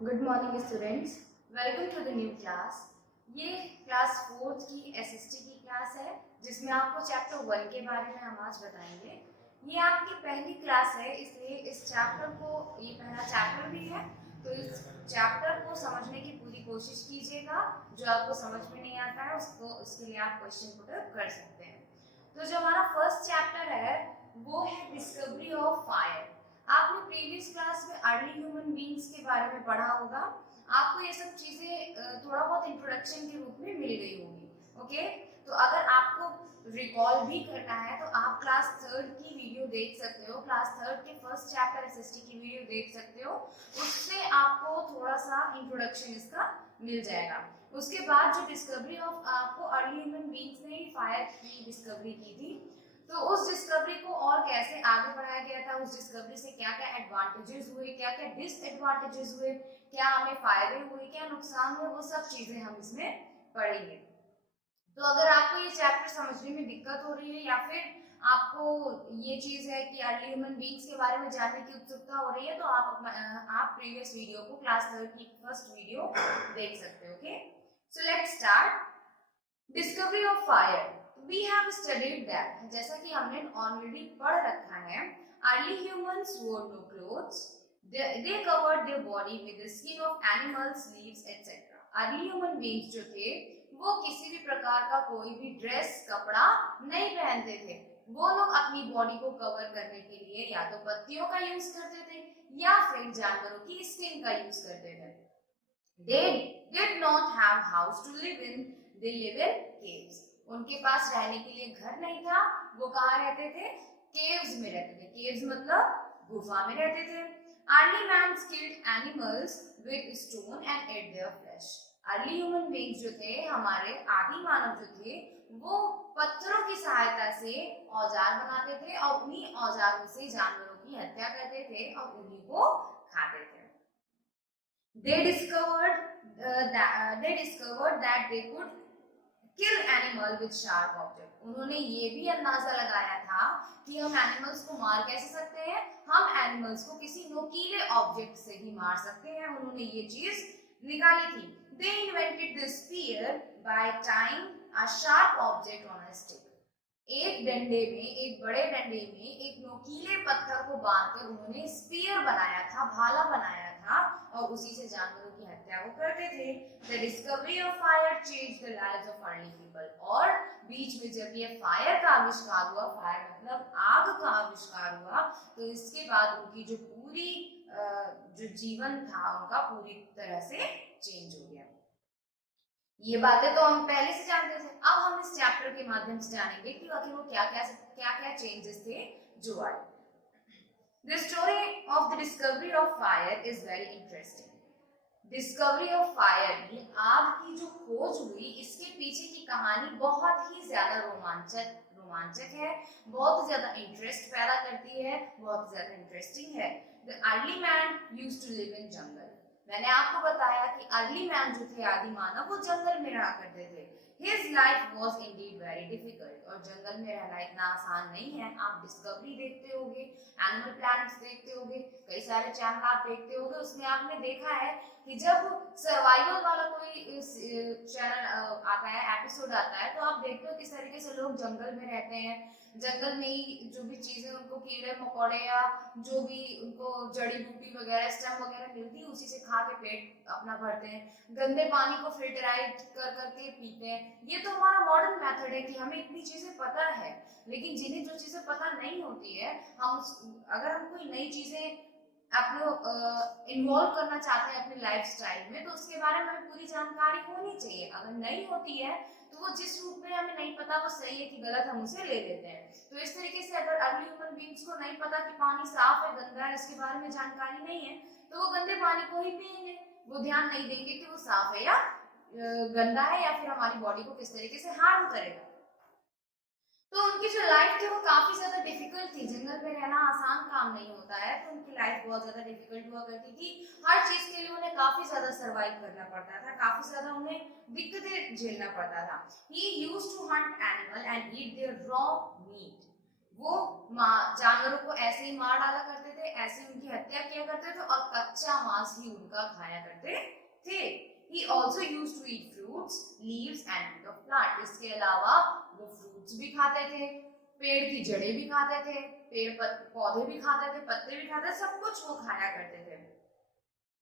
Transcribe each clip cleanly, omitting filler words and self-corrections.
Good morning students, welcome to the new class. ये क्लास 4th की एसएसटी की क्लास है जिसमें आपको चैप्टर 1 के बारे में हम आज बताएंगे। ये आपकी पहली क्लास है, इसलिए इस चैप्टर को, ये पहला चैप्टर भी है, तो इस चैप्टर को समझने की पूरी कोशिश कीजिएगा। जो आपको समझ में नहीं आता है उसके लिए आप क्वेश्चन पुट कर सकते हैं। तो जो हमारा फर्स्ट चैप्टर है वो है डिस्कवरी ऑफ फायर। आपने प्रीवियस क्लास में अर्ली ह्यूमन बीइंग्स के बारे में पढ़ा होगा। आपको ये सब चीजें थोड़ा बहुत इंट्रोडक्शन के रूप में मिल गई होगी। ओके, तो अगर आपको रिकॉल भी करना है तो आप क्लास 3rd की वीडियो देख सकते हो। क्लास 3rd के फर्स्ट चैप्टर एसएसटी की वीडियो देख सकते हो, उससे आपको थोड़ा सा इंट्रोडक्शन इसका मिल जाएगा। उसके बाद जो डिस्कवरी ऑफ, आपको अर्ली ह्यूमन बीइंग्स ने फायर की डिस्कवरी की थी, तो उस डिस्कवरी को और कैसे आगे बढ़ाया गया था, उस डिस्कवरी से क्या क्या एडवांटेजेस हुए, क्या क्या डिसएडवांटेजेस हुए, क्या हमें फायदे हुए, क्या नुकसान हुए, वो सब चीजें हम इसमें पढ़ेंगे। तो अगर आपको ये चैप्टर समझने में दिक्कत हो रही है या फिर आपको ये चीज है कि अर्ली ह्यूमन बीइंग्स के बारे में जानने की उत्सुकता हो रही है, तो आप प्रीवियस वीडियो को, क्लास 3rd की फर्स्ट वीडियो देख सकते हो। Okay, so let's start. Discovery of fire, we have studied that, जैसा कि हमने ऑलरेडी पढ़ रखा है, early humans wore no clothes, they covered their body with the skin of animals, leaves etcetera. Early human beings जो थे वो किसी भी प्रकार का कोई भी ड्रेस, कपड़ा नहीं पहनते थे। वो लोग अपनी बॉडी को कवर करने के लिए या तो पत्तियों का यूज करते थे या फिर जानवरों की स्किन का यूज करते थे। They did not have house to live in, they live in caves. उनके पास रहने के लिए घर नहीं था, वो कहाँ रहते थे? केव्स में रहते थे। केव्स मतलब गुफा में रहते थे। Early man killed animals with stone and ate their flesh. Early human beings जो थे, हमारे आदि मानव जो थे, वो पत्थरों की सहायता से औजार बनाते थे और उन्हीं औजारों से जानवरों की हत्या करते थे और उन्हीं को खाते थे। They discovered that they could kill animal with sharp object. उन्होंने ये भी अंदाजा लगाया था कि हम एनिमल्स को मार कैसे सकते हैं, हम एनिमल्स को किसी नुकीले ऑब्जेक्ट से ही मार सकते हैं। उन्होंने ये चीज निकाली थी। They invented the spear by tying a sharp object on a stick. एक डंडे में, एक बड़े डंडे में एक नुकीले पत्थर को बांधकर उन्होंने स्पीयर बनाया था, भाला बनाया था और उसी से जानवरों की हत्या वो करते थे। The discovery of fire changed the lives of early people. और बीच में जब ये फायर का आविष्कार हुआ, फायर मतलब आग का आविष्कार हुआ, तो इसके बाद उनकी जो पूरी जो जीवन था उनका पूरी तरह से चेंज हो गया। ये बातें तो हम पहले से जानते थे, अब हम इस चैप्टर के माध्यम से जानेंगे कि आखिर वो क्या क्या चेंजेस थे जो आए। The story of the discovery of fire is very interesting. Discovery of fire, ये आग की जो खोज हुई, इसके पीछे की कहानी बहुत ही ज्यादा रोमांचक है, बहुत ज्यादा इंटरेस्ट पैदा करती है, बहुत ज्यादा इंटरेस्टिंग है। The early man used to live in jungle. मैंने आपको बताया कि अर्ली मैन जो थे, आदि मानव, वो जंगल में रहा करते थे। His life was indeed very difficult. और जंगल में रहना इतना आसान नहीं है। आप डिस्कवरी देखते होगे, एनिमल प्लैनेट्स देखते होगे, कई सारे चैनल आप देखते होगे, उसमें आपने देखा है कि जब सर्वाइवल वाला कोई चैनल आता है, एपिसोड आता है, तो आप देखते हो किस तरीके से लोग जंगल में रहते हैं। जंगल में ही जो भी चीजें उनको, कीड़े मकोड़े या जो भी उनको जड़ी बूटी वगैरह, स्टेम वगैरह मिलती है, उसी से खा के पेट अपना भरते हैं। गंदे पानी को फिल्टराइज कर करके पीते हैं। ये तो हमारा मॉडर्न मेथड है कि हमें इतनी चीजें पता है, लेकिन जिन्हें जो चीजें पता नहीं होती है, अगर हम कोई नई चीजें अपने इन्वॉल्व करना चाहते हैं अपने लाइफस्टाइल में, तो उसके बारे में हमें पूरी जानकारी होनी चाहिए। अगर नहीं होती है तो वो जिस रूप में हमें नहीं पता वो सही है कि गलत, हम उसे ले लेते हैं। तो इस तरीके से अगर अर्ली ह्यूमन बीइंग्स को नहीं पता कि पानी साफ है गंदा है, इसके बारे में जानकारी नहीं है, तो वो गंदे पानी को ही पिएंगे। वो ध्यान नहीं देंगे कि वो साफ है या गंदा है या फिर हमारी बॉडी को किस तरीके से हार्म करेगा। तो उनकी जो लाइफ थी वो काफी ज्यादा डिफिकल्ट थी। जंगल में रहना आसान काम नहीं होता है, तो उनकी लाइफ बहुत ज्यादा डिफिकल्ट हुआ करती थी। हर चीज के लिए उन्हें काफी ज्यादा सरवाइव करना पड़ता था, काफी ज्यादा उन्हें दिक्कतें झेलना पड़ता था। He used to hunt animal and eat their raw meat. वो जानवरों को ऐसे ही मार डाला करते थे, ऐसे ही उनकी हत्या किया करते थे और कच्चा मांस ही उनका खाया करते थे। He also used to eat fruits, leaves and root of plant. इसके अलावा वो फ्रूट्स भी खाते थे, पेड़ की जड़ें भी खाते थे, पेड़ पौधे भी खाते थे, पत्ते भी खाते थे, सब कुछ वो खाया करते थे।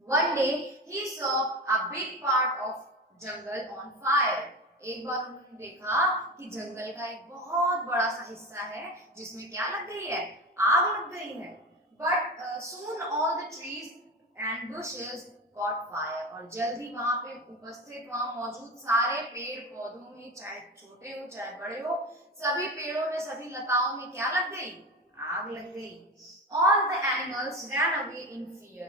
One day he saw a big part of jungle on fire. एक बार उन्होंने देखा कि जंगल का एक बहुत बड़ा सा हिस्सा है जिसमें क्या लग गई है, आग लग गई है। But soon all the trees and bushes caught fire. और जल्द ही वहां पे उपस्थित, वहां मौजूद सारे पेड़ पौधों में, चाहे छोटे हो चाहे बड़े हो, सभी पेड़ों में, सभी लताओं में क्या लग गई, आग लग गई। All the animals ran away in fear.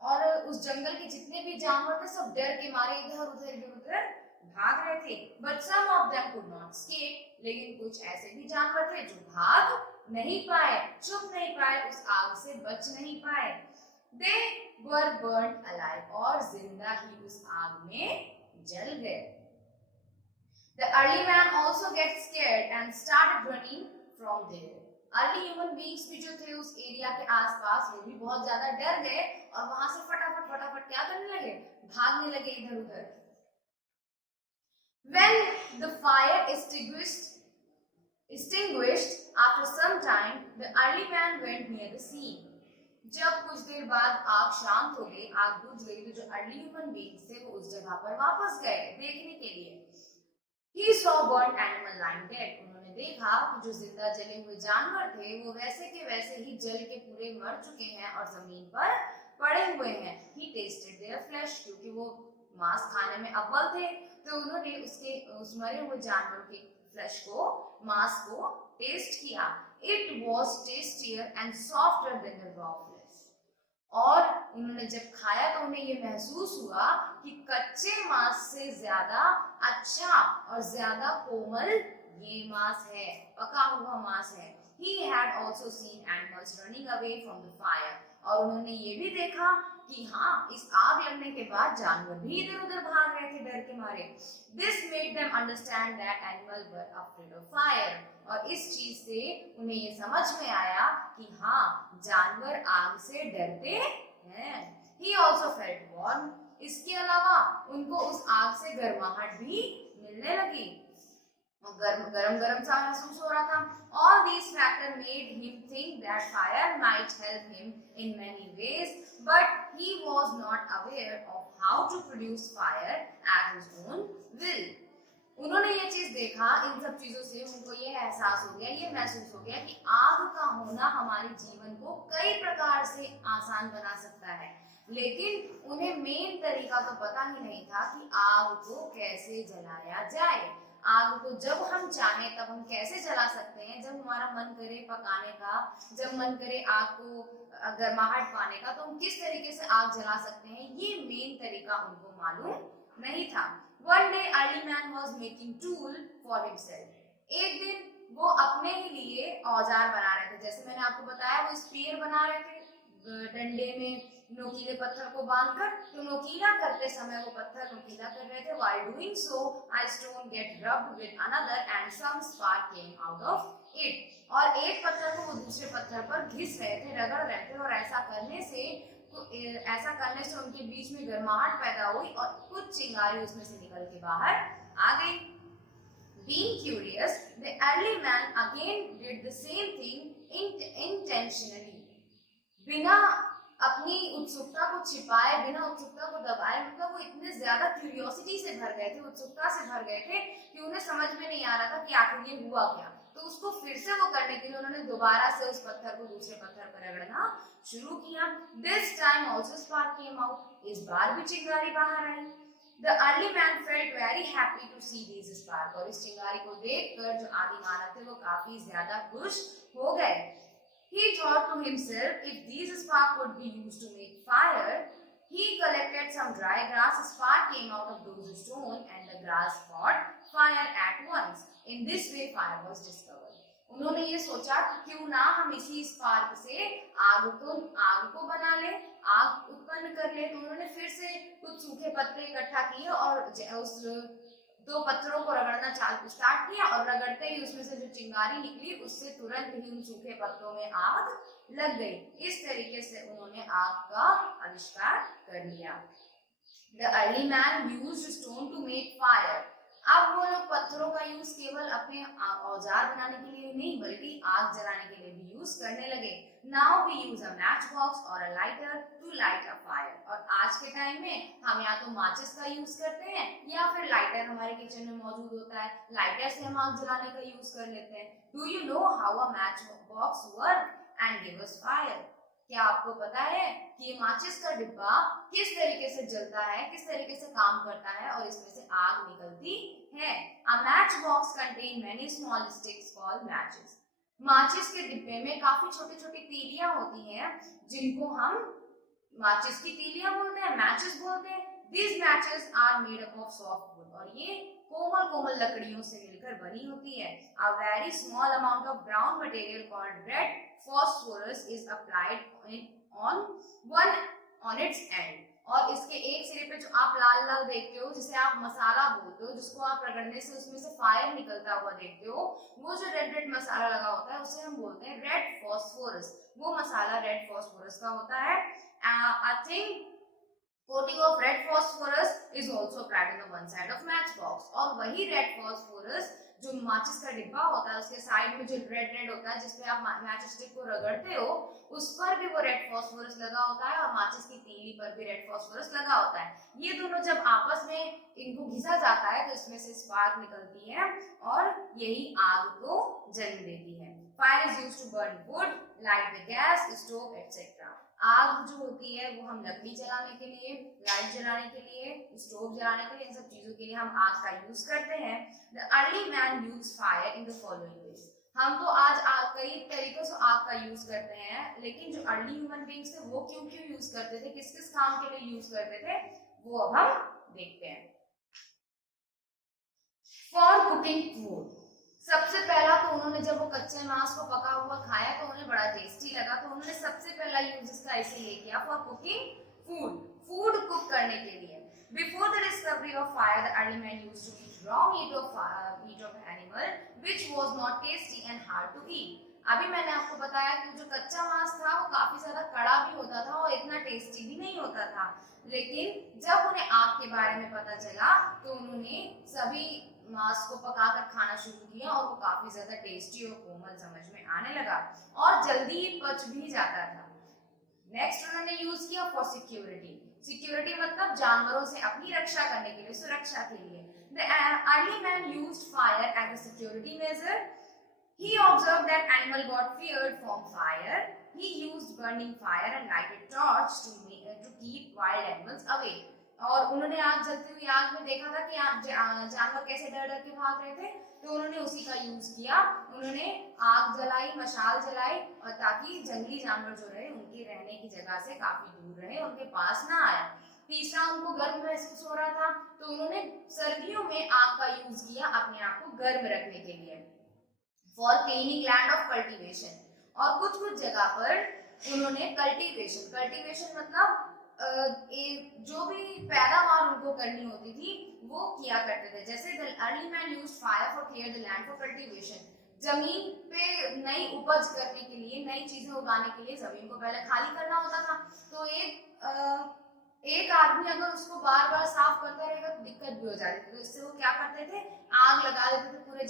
और उस जंगल के जितने भी जानवर थे सब डर के मारे इधर उधर भाग रहे थे। But some of them could not escape. लेकिन कुछ ऐसे भी जानवर थे जो भाग नहीं पाए, छुप नहीं पाए, उस आग से बच नहीं पाए। They were burned alive. और जिंदा ही उस आग में जल गए। The early man also gets scared and started running from there. Early human beings भी जो थे उस एरिया के आसपास, वो भी बहुत ज्यादा डर गए और वहां से फटाफट क्या करने लगे, भागने लगे इधर उधर। When the fire extinguished after some time, the early man went near the scene. जब कुछ देर बाद आग शांत हो गई, आग बुझ गई, तो जो अर्ली ह्यूमन बीइंग्स थे वो उस जगह पर वापस गए देखने के लिए। He saw burnt animal lying dead. उन्होंने देखा कि जो जिंदा जले हुए जानवर थे वो वैसे के वैसे ही जल के पूरे मर चुके हैं और जमीन पर पड़े हुए हैं। He tasted their flesh. क्योंकि वो मांस खाने में अव्वल थे, तो उन्होंने उस मरे हुए जानवर के फ्लेश को, मांस को टेस्ट किया। It was tastier and softer than the raw flesh. और उन्होंने जब खाया तो उन्हें ये महसूस हुआ कि कच्चे मांस से ज्यादा अच्छा और ज्यादा कोमल ये मांस है, पका हुआ मांस है। He had also seen animals running away from the fire. और उन्होंने ये भी देखा कि हाँ, इस आग लगने के बाद जानवर भी इधर उधर भाग रहे थे डर के मारे। This made them understand that animals were afraid of fire. और इस चीज से उन्हें ये समझ में आया कि हाँ, जानवर आग से डरते हैं। He also felt warm. इसके अलावा उनको उस आग से गर्माहट भी मिलने लगी, गरम सा महसूस हो रहा था। All these factors made him think that fire might help him in many ways, but he was not aware of how to produce fire at his own will. उन्होंने ये चीज देखा, इन सब चीजों से उनको ये एहसास हो गया, ये महसूस हो गया कि आग का होना हमारे जीवन को कई प्रकार से आसान बना सकता है, लेकिन उन्हें मेन तरीका तो पता ही नहीं था कि आग को कैसे जलाया जाए। आग को जब हम चाहें तब हम कैसे जला सकते हैं, जब हमारा मन करे पकाने का, जब मन करे आग को गर्माहट पाने का, तो हम किस तरीके से आग जला सकते हैं, ये मेन तरीका उनको मालूम नहीं था। One day early man was making tool for himself. एक दिन वो अपने ही लिए औजार बना रहे थे। जैसे मैंने आपको बताया, वो स्पीयर बना रहे थे डंडे में नोकीले पत्थर को बांधकर, तो नोकीला करते समय वो पत्थर नोकीला कर रहे थे। While doing so, a stone get rubbed with another and some spark came out of it. और एक पत्थर को वो दूसरे पत्थर पर घिस रहे थे, रगड़ रहे थे, और ऐसा करने से उनके बीच में गर्माहट पैदा हुई और कुछ चिंगारी उसमें से निकल के बाहर आ गई। Being curious, the early man again did the same thing intentionally. बिना अपनी उत्सुकता को छिपाए, बिना उत्सुकता को दबाए, मतलब वो इतने ज्यादा क्यूरियोसिटी से भर गए थे, उत्सुकता से भर गए थे कि उन्हें समझ में नहीं आ रहा था कि आखिर ये हुआ क्या। तो उसको फिर से वो करने के लिए उन्होंने दोबारा से उस पत्थर को दूसरे पत्थर पर रगड़ना शुरू किया। This time also spark came out. इस बार भी चिंगारी बाहर आई। The early man felt very happy to see these spark. और इस चिंगारी को देखकर जो आदि मानव थे वो काफी ज्यादा खुश हो गए। He thought to himself, if these sparks could be used to make fire, he collected some dry grass. A spark came out of those stones, and the grass caught fire at once. In this way, fire was discovered. उन्होंने ये सोचा कि क्यों ना हम इसी spark से आग को बना ले, आग उत्पन्न कर ले। तो उन्होंने फिर से कुछ सूखे पत्ते इकट्ठा किए और उस दो पत्थरों को रगड़ना स्टार्ट किया और रगड़ते ही उसमें से जो चिंगारी निकली उससे तुरंत ही उन सूखे पत्तों में आग लग गई। इस तरीके से उन्होंने आग का आविष्कार कर लिया। The early man used stone to make fire. अब वो लोग पत्थरों का यूज केवल अपने औजार बनाने के लिए नहीं बल्कि आग जलाने के लिए भी यूज करने लगे। Now we use a matchbox or a lighter to light a fire. और आज के टाइम में हम या तो माचिस का यूज करते हैं या फिर लाइटर हमारे किचन में मौजूद होता है, लाइटर से हम आग जलाने का यूज कर लेते हैं। Do you know how a matchbox work and give us fire? क्या आपको पता है कि ये माचिस का डिब्बा किस तरीके से जलता है, किस तरीके से काम करता है और इसमें से आग निकलती है। A matchbox contain many small sticks called matches. माचिस के डिब्बे में काफी छोटी-छोटी तीलियां होती हैं जिनको हम माचिस की तीलियां बोलते हैं, मैचेस बोलते हैं। These matches are made up of soft wood और ये कोमल लकड़ियों से मिलकर बनी होती है। A very small amount of brown material called red phosphorus is applied on its end. और इसके एक सिरे पे जो आप लाल देखते हो जिसे आप मसाला बोलते हो, जिसको आप रगड़ने से उसमें से फायर निकलता हुआ देखते हो, वो जो रेड मसाला लगा होता है उसे हम बोलते हैं रेड फॉस्फोरस। वो मसाला रेड फॉस्फोरस का होता है। I think coating of red phosphorus is also applied on the one side of matchbox. और वही red phosphorus जो माचिस का डिब्बा होता है उसके साइड में जो रेड होता है जिसपे आप मैच स्टिक को रगड़ते हो उस पर भी वो रेड फॉस्फोरस लगा होता है और माचिस की तीली पर भी रेड फॉस्फोरस लगा होता है। ये दोनों जब आपस में इनको घिसा जाता है तो इसमें से स्पार्क निकलती है और यही आग को जन्म देती है। Fire is used to burn wood, light the gas, stove, etc. आग जो होती है वो हम लकड़ी जलाने के लिए, लाइट जलाने के लिए, स्टोव जलाने के लिए, इन सब चीजों के लिए हम आग का यूज करते हैं। The early man used fire in the following ways. हम तो आज कई तरीकों से आग का यूज करते हैं, लेकिन जो अर्ली ह्यूमन बींग्स थे वो क्यों यूज करते थे, किस किस काम के लिए यूज करते थे, वो अब हम देखते हैं। For cooking food, सबसे पहला तो उन्होंने जब वो कच्चे मांस को पका हुआ खाया तो उन्हें बड़ा टेस्टी लगा, तो उन्होंने सबसे पहला यूज इसका इसीलिए किया फॉर कुकिंग फूड कुक करने के लिए। Before the discovery of fire, the early man used to eat raw meat of animal, which was not tasty and hard to eat. अभी मैंने आपको बताया कि जो कच्चा मांस था वो काफी ज्यादा कड़ा भी होता था और इतना टेस्टी भी नहीं होता था, लेकिन जब उन्हें आग के बारे में पता चला तो उन्होंने सभी मांस को पकाकर खाना शुरू किया और वो काफी ज्यादा टेस्टी और कोमल समझ में आने लगा और जल्दी ही पच भी जाता था। नेक्स्ट उन्होंने यूज किया फॉर सिक्योरिटी मतलब जानवरों से अपनी रक्षा करने के लिए, सुरक्षा के लिए। The early man used fire as a security measure. He observed that animal got feared from fire. He used burning fire and lighted torch to keep wild animals away. और उन्होंने आग जलती हुई आग में देखा था कि जानवर कैसे डर के भाग रहे थे, तो उन्होंने उसी का यूज किया। उन्होंने आग जलाई, मशाल जलाई और ताकि जंगली जानवर जो रहे उनके रहने की जगह से काफी दूर रहे, उनके पास ना आया। तीसरा, उनको गर्म महसूस हो रहा था तो उन्होंने सर्दियों में आग का यूज किया अपने आप को गर्म रखने के लिए। For cleaning land of cultivation, और कुछ जगह पर उन्होंने कल्टीवेशन मतलब जो भी पैदावार उनको करनी होती थी वो किया करते थे। जैसे the early man used fire for clear the land for cultivation, जमीन पे नई उपज करने के लिए, नई चीजें उगाने के लिए जमीन को पहले खाली करना होता था। तो एक आदमी अगर उसको बार बार साफ करता रहेगा तो दिक्कत भी हो जाती थी, तो इससे वो क्या करते थे, आग लगा देते थे पूरे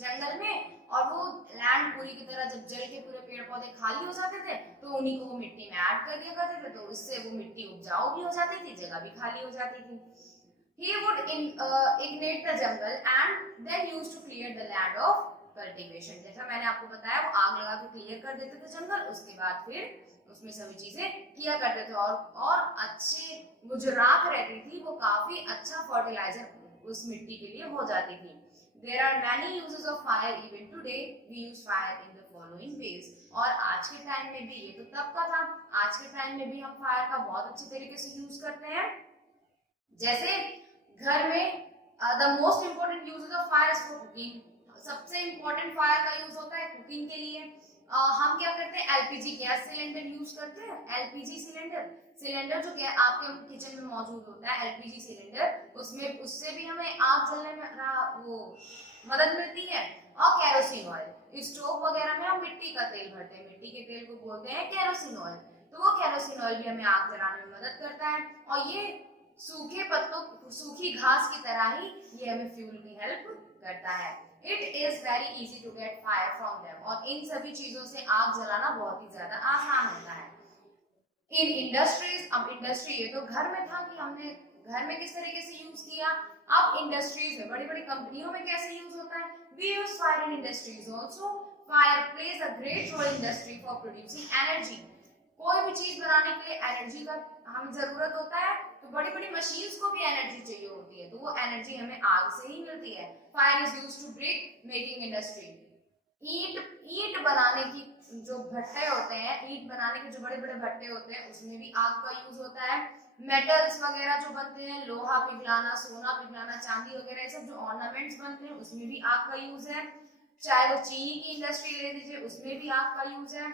जंगल में, और वो लैंड पूरी की तरह जब जल के पूरे पेड़ पौधे खाली हो जाते थे तो उन्हीं को वो मिट्टी में ऐड कर दिया करते थे, तो इससे वो मिट्टी उपजाऊ भी हो जाती थी, जगह भी खाली हो जाती थी। He would ignite the jungle and then used to clear the land of cultivation. जैसा मैंने आपको बताया वो आग लगा के क्लियर कर देते थे जंगल, उसके बाद फिर उसमें सभी चीजें किया करते थे और अच्छे वो जो राख रहती थी वो काफी अच्छा फर्टिलाइजर उस मिट्टी के लिए हो जाती थी। There are many uses of fire even today. We use fire in the following ways. और आज के टाइम में भी, ये तो तब का था, आज के टाइम में भी हम फायर का बहुत अच्छे तरीके से यूज करते हैं। जैसे घर में the most important use of fire is for cooking, सबसे इम्पोर्टेंट फायर का यूज होता है कुकिंग के लिए। हम क्या करते हैं, एलपीजी गैस सिलेंडर यूज करते हैं। एलपीजी सिलेंडर जो क्या आपके किचन में मौजूद होता है, एलपीजी सिलेंडर, उससे भी हमें आग जलने में वो मदद मिलती है। और केरोसिन ऑयल, स्टोव वगैरह में हम मिट्टी का तेल भरते हैं, मिट्टी के तेल को बोलते हैं केरोसिन ऑयल। तो वो केरोसिन ऑयल भी हमें आग जलाने में मदद करता है। और ये सूखे पत्तों, सूखी घास की तरह ही ये हमें फ्यूल की हेल्प करता है। It is very easy to get fire from them, और इन सभी चीजों से आग जलाना बहुत ही ज्यादा आसान होता है। इन इंडस्ट्रीज, अब इंडस्ट्री ये तो घर में था कि हमने घर में किस तरीके से यूज किया। अब इंडस्ट्रीज में, बड़ी बड़ी कंपनियों में कैसे यूज होता है। We use fire in industries also. Fire plays a great role in industry for producing energy. कोई भी चीज बनाने के लिए एनर्जी का हमें जरूरत होता है, तो बड़ी बड़ी मशीन्स को भी एनर्जी चाहिए होती है, तो वो एनर्जी हमें आग से ही मिलती है। Fire is used to brick making industry. ईंट बनाने की जो भट्टे होते हैं, ईंट बनाने के जो बड़े बड़े भट्टे होते हैं, उसमें भी आग का यूज होता है। मेटल्स वगैरह जो बनते हैं, लोहा पिघलाना, सोना पिघलाना, चांदी वगैरह, ये सब जो ऑर्नामेंट्स बनते हैं, उसमें भी आग का यूज है। चाहे वो चीनी की इंडस्ट्री ले लीजिए, उसमें भी आग का यूज है।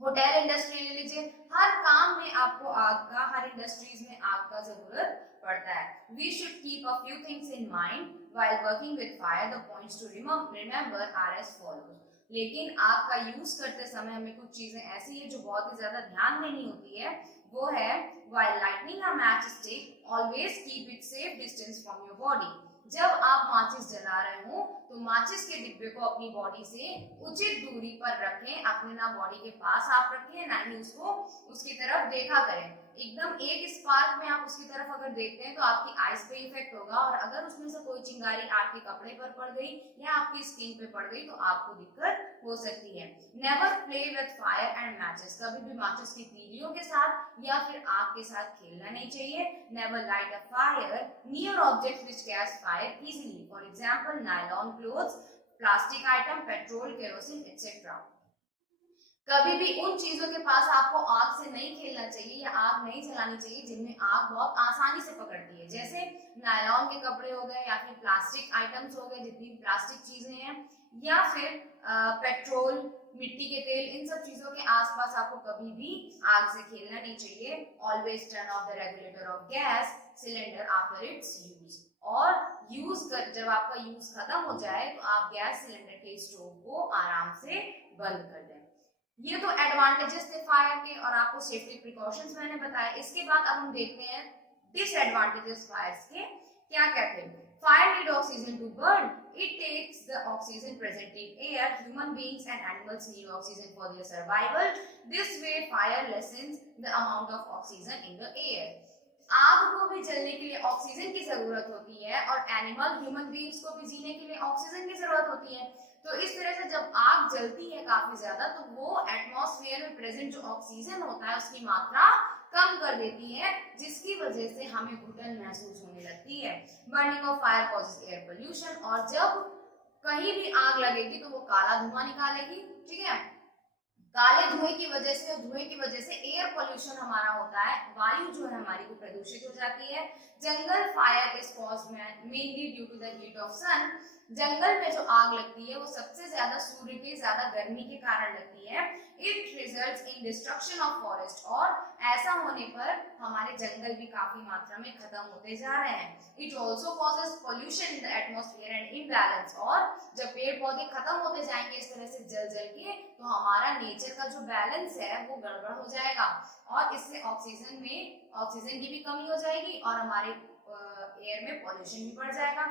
होटल इंडस्ट्री ले लीजिए, हर काम में आपको आग का, हर इंडस्ट्रीज में आग का जरूरत पड़ता है। We should keep a few things in mind while working with fire. The points to remember are as follows. लेकिन आग का यूज करते समय हमें कुछ चीजें ऐसी है जो बहुत ही ज्यादा ध्यान देनी होती है। वो है, while lighting a matchstick, always keep it safe distance from your body. जब आप माचिस जला रहे हो तो माचिस के डिब्बे को अपनी बॉडी से उचित दूरी पर रखें। अपने ना बॉडी के पास आप रखें, ना ही उसको उसकी तरफ देखा करें। एकदम एक स्पार्क में आप उसकी तरफ अगर देखते हैं तो आपकी आईज पे इफेक्ट होगा, और अगर उसमें से कोई चिंगारी आपके कपड़े पर पड़ गई या आपकी स्किन पे पड़ गई तो आपको दिक्कत हो सकती है। Never play with fire and matches. कभी भी माचिस की तीलियों के साथ या फिर आग के साथ खेलना नहीं चाहिए। Never light a fire near objects which catch fire easily, for example nylon clothes, plastic item, petrol, kerosene etcetera. कभी भी उन चीजों के पास आपको आग से नहीं खेलना चाहिए या आग नहीं जलानी चाहिए जिनमें आग बहुत आसानी से पकड़ती है, जैसे नायलॉन के कपड़े हो गए, या फिर प्लास्टिक आइटम्स हो गए, जितनी भी प्लास्टिक चीजें हैं, या फिर पेट्रोल, मिट्टी के तेल, इन सब चीजों के आसपास आपको कभी भी आग से खेलना नहीं चाहिए। Always turn off the regulator of gas cylinder after it's use. और यूज कर, जब आपका यूज खत्म हो जाए तो आप गैस सिलेंडर के स्टोव को आराम से बंद कर दें। ये तो एडवांटेजेस थे फायर के, और आपको सेफ्टी प्रिकॉशंस मैंने बताया। इसके बाद अब हम देखते हैं डिसएडवांटेजेस फायर्स के क्या क्या थे। Fire need oxygen to burn. It takes the oxygen present in air. Human beings and animals need oxygen for their survival. This way fire lessens the amount of oxygen in the air. आग को भी जलने के लिए oxygen की जरूरत होती है, और एनिमल, ह्यूमन बीइंग्स को भी जीने के लिए ऑक्सीजन की जरूरत होती है। तो इस तरह से जब आग जलती है काफी ज्यादा, तो वो एटमॉस्फेयर में प्रेजेंट जो ऑक्सीजन होता है उसकी मात्रा कम कर देती है, जिसकी वजह से हमें घुटन महसूस होने लगती है। Burning of fire causes air pollution. और जब कहीं भी आग लगेगी तो वो काला धुआं निकालेगी, ठीक है। काले धुएं की वजह से, धुएं की वजह से एयर पोल्यूशन हमारा होता है, वायु जो है हमारी वो प्रदूषित हो जाती है। Jungle fire is caused mainly due to the heat of sun. जंगल में जो आग लगती है वो सबसे ज्यादा सूर्य की ज्यादा गर्मी के कारण लगती है। It results in destruction of forest. और ऐसा होने पर हमारे जंगल भी काफी मात्रा में खत्म होते जा रहे हैं। It also causes pollution in the atmosphere and imbalance. और जब पेड़ पौधे खत्म होते जाएंगे इस तरह से जल जल के, तो हमारा नेचर का जो बैलेंस है वो गड़बड़ हो जाएगा, और इससे ऑक्सीजन की भी कमी हो जाएगी, और हमारे एयर में पोल्यूशन भी बढ़ जाएगा।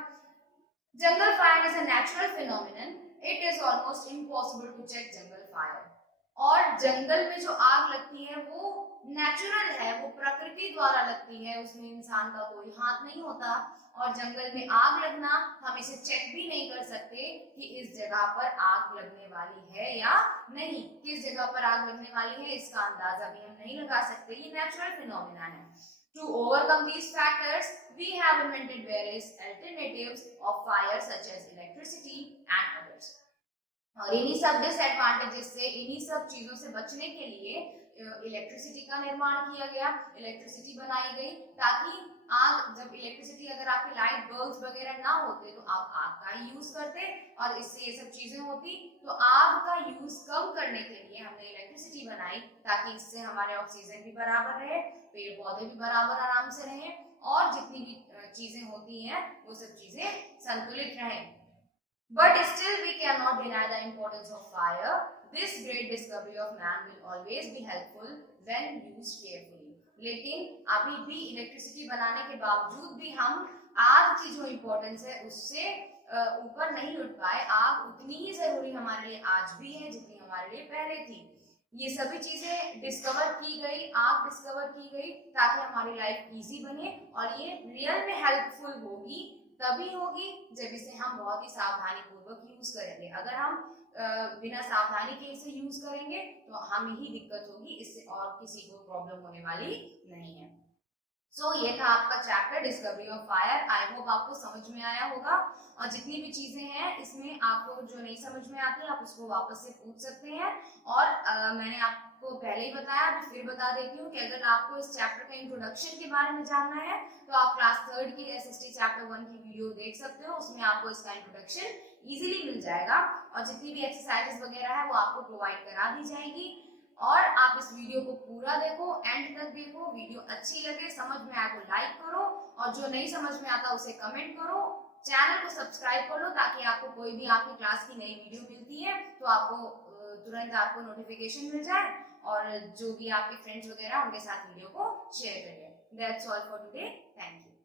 Jungle fire is a natural phenomenon. It is almost impossible to check jungle fire. और जंगल में जो आग लगती है वो नेचुरल है, वो प्रकृति द्वारा लगती है, उसमें इंसान का कोई हाथ नहीं होता। और जंगल में आग लगना हम इसे चेक भी नहीं कर सकते कि इस जगह पर आग लगने वाली है या नहीं। किस जगह पर आग लगने वाली है इसका अंदाजा भी हम नहीं लगा सकते, ये नेचुरल फिनोमिना है। To overcome these factors, we have invented various alternatives of fire such as electricity and others. और इन्हीं सब डिसएडवांटेजेस से, इन्हीं सब चीजों से बचने के लिए इलेक्ट्रिसिटी का निर्माण किया गया, इलेक्ट्रिसिटी बनाई गई, ताकि आग, जब इलेक्ट्रिसिटी, अगर आपके लाइट बल्ब वगैरह ना होते तो आप आग का यूज करते, और इससे ये सब चीजें होती। तो आग का यूज कम करने ताकि इससे हमारे ऑक्सीजन भी बराबर रहे, पेड़ पौधे भी बराबर आराम से रहें और जितनी भी चीजें होती हैं वो सब चीजें संतुलित रहें। But still we cannot deny the importance of fire. This great discovery of man will always be helpful when used carefully. लेकिन अभी भी इलेक्ट्रिसिटी बनाने के बावजूद भी हम आग की जो इम्पोर्टेंस है उससे ऊपर नहीं उठ पाए। आग उतनी ही जरूरी हमारे लिए आज भी है जितनी हमारे लिए पहले थी। ये सभी चीजें डिस्कवर की गई, आग डिस्कवर की गई ताकि हमारी लाइफ इजी बने और ये रियल में हेल्पफुल होगी तभी होगी जब इसे हम बहुत ही सावधानी पूर्वक यूज करेंगे। अगर हम बिना सावधानी के इसे यूज करेंगे तो हमें ही दिक्कत होगी, इससे और किसी को प्रॉब्लम होने वाली नहीं है। ये था आपका chapter discovery of fire. I hope आपको समझ में आया होगा और जितनी भी चीजें हैं इसमें आपको जो नहीं समझ में आती आप उसको वापस से पूछ सकते हैं। और मैंने आपको पहले ही बताया, अभी फिर बता देती हूँ कि अगर आपको इस चैप्टर का इंट्रोडक्शन के बारे में जानना है तो आप क्लास 3 की SST चैप्टर 1 की वीडियो देख सकते हो, उसमें आपको इसका इंट्रोडक्शन इजीली मिल जाएगा और जितनी भी एक्सरसाइजेस वगैरह है वो आपको प्रोवाइड करा दी जाएगी। और आप इस वीडियो को पूरा देखो, एंड तक देखो, वीडियो अच्छी लगे, समझ में आए तो लाइक करो और जो नहीं समझ में आता उसे कमेंट करो। चैनल को सब्सक्राइब कर लो ताकि आपको कोई भी आपकी क्लास की नई वीडियो मिलती है तो आपको तुरंत आपको नोटिफिकेशन मिल जाए और जो भी आपके फ्रेंड्स वगैरह उनके साथ वीडियो को शेयर करिए। That's all for today, thank you.